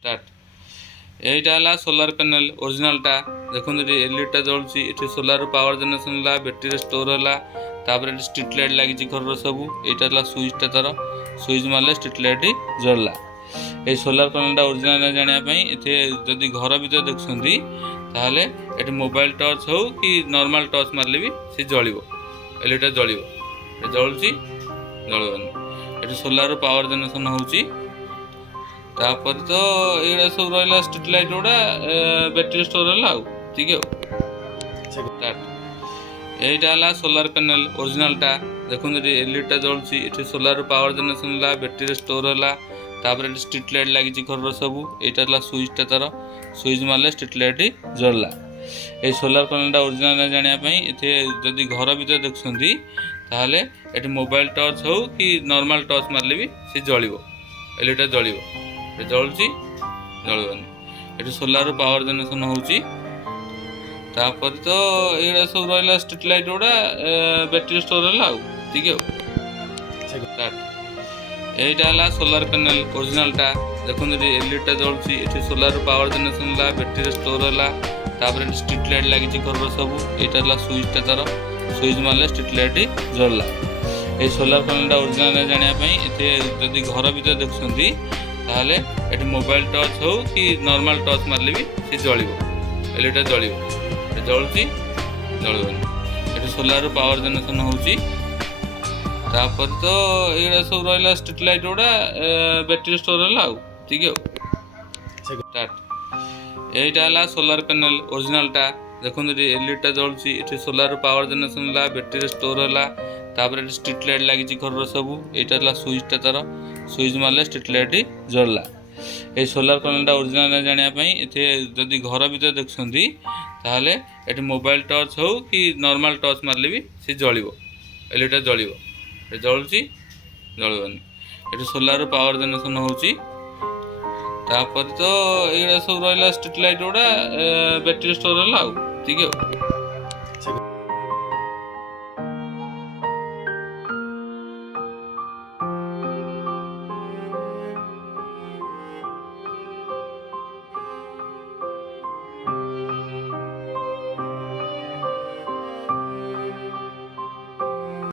start এইটা হলা solar panel অরিজিনালটা দেখুন এলইডিটা জ্বলছি এটি সোলার পাওয়ার জেনারেশন হলা ব্যাটেরি স্টোর হলা তারপরে এটি স্ট্রিট লাইট লাগিছি ঘরর সবু এইটা হলা সুইচটা তার সুইচ মারলে স্ট্রিট লাইট জ্বললা এই সোলার প্যানেলটা অরিজিনাল জানিয়া পাই এতে যদি ঘর ভিতরে দেখুଛନ୍ତି তাহলে এটি মোবাইল টর্চ হোক কি নর্মাল টর্চ মারলে भी সে জ্বলিব এলইডিটা জ্বলিব জ্বলছি জ্বলবনি এটি সোলার পাওয়ার জেনারেশন হଉଛି तापर तो ये सब रहा स्ट्रीट लाइट गुड़ा बैटेरी स्टोर है ठीक है এইটা সোলার প্যানেল অরিজিনালটা দেখুন এলইডিটা জ্বলছি এটি সোলার পাওয়ার জেনারেশন হলা ব্যাটেরি স্টোর হলা তারপরে এটি স্ট্রিট লাইট লাগিছি ঘরর সবু এইটা হলা সুইচটা তার সুইচ মারলে স্ট্রিট লাইট জ্বললা এই সোলার প্যানেলটা অরিজিনাল জানিয়া পাই এতে যদি ঘর ভিতরে দেখুଛନ୍ତି তাহলে এটি মোবাইল টর্চ হোক কি নর্মাল টর্চ মারলে भी সে জ্বলিব এলইডিটা জ্বলিব ଜଳୁଛି ଜଳିବନି ଏଠି ସୋଲାର ପାୱାର ଜେନେରେସନ୍ ହେଉଛି ତାପରେ ତ ଏଇଗୁଡ଼ା ସବୁ ରହିଲା ଷ୍ଟ୍ରିଟ୍ ଲାଇଟ୍ ଗୁଡ଼ା ବ୍ୟାଟେରୀ ଷ୍ଟୋର ହେଲା ଆଉ ଠିକ୍ ଆଉ এইটা ହେଲା ସୋଲାର ପ୍ୟାନେଲ ଅରିଜିନାଲଟା ଦେଖନ୍ତୁ ଏଲଇଡ଼ିଟା ଜଳୁଛି ଏଠି ସୋଲାର ପାୱାର ଜେନେରେସନ୍ ହେଲା ବ୍ୟାଟେରୀ ଷ୍ଟୋର ହେଲା ତାପରେ ଏଠି ଷ୍ଟ୍ରିଟ୍ ଲାଇଟ୍ ଲାଗିଛି ଘରର ସବୁ ଏଇଟା ହେଲା ସୁଇଚଟା ତାର ସୁଇଚ ମାରିଲେ ଷ୍ଟ୍ରିଟ୍ ଲାଇଟ୍ ଜଳିଲା এই সোলার প্যানেলটা অরিজিনাল জানিয়া পাই এতে যদি ঘর ভিতরে দেখুଛନ୍ତି তাহলে এটি মোবাইল টর্চ হোক কি নর্মাল টর্চ মারলে भी সে জ্বলিব এলইডিটা জ্বলিব জ্বলুଛି জ্বলিবନି এটি সোলার পাওয়ার জেনারেশন ହେଉଛି ତାପରେ ତ ଏଇଗୁଡ଼ା ସବୁ ରହିଲା ଷ୍ଟ୍ରିଟ୍ ଲାଇଟ୍ ଗୁଡ଼ା ବ୍ୟାଟେରୀ ଷ୍ଟୋର ହେଲା ଆଉ ଠିକ୍ ଆଉ ଷ୍ଟାର୍ଟ এইটা ହେଲା ସୋଲାର ପ୍ୟାନେଲ ଅରିଜିନାଲଟା ଦେଖନ୍ତୁ ଏଲଇଡ଼ିଟା ଜ୍ବଳୁଛି ଏଠି ସୋଲାର ପାୱାର ଜେନେରେସନ୍ ହେଲା ବ୍ୟାଟେରୀ ଷ୍ଟୋର ହେଲା ତାପରେ ଏଠି ଷ୍ଟ୍ରିଟ୍ ଲାଇଟ୍ ଲାଗିଛି ଘରର ସବୁ এইটা ହେଲା ସୁଇଚଟା ତାର ସୁଇଚ ମାରଲେ ଷ୍ଟ୍ରିଟ୍ ଲାଇଟ୍ ଜ୍ବଲଲା এই সোলার প্যানেলটা অরিজিনাল জানিয়া পাই এতে যদি ঘর ভিতরে দেখুଛନ୍ତି তাহলে এটি মোবাইল টর্চ হোক কি নর্মাল টর্চ মারলে भी সে জ্বলিব এলইডিটা জ্বলিব জ্বলুଛି জ্বলিবନି এটি সোলার পাওয়ার জেনারেশন ହେଉଛି ତାପରେ ତ ଏଇଗୁଡ଼ା ସବୁ ରହିଲା ଷ୍ଟ୍ରିଟ୍ ଲାଇଟ୍ ଗୁଡ଼ା ବ୍ୟାଟେରୀ ଷ୍ଟୋର ହେଲା ଆଉ ଠିକ୍ ଆଉ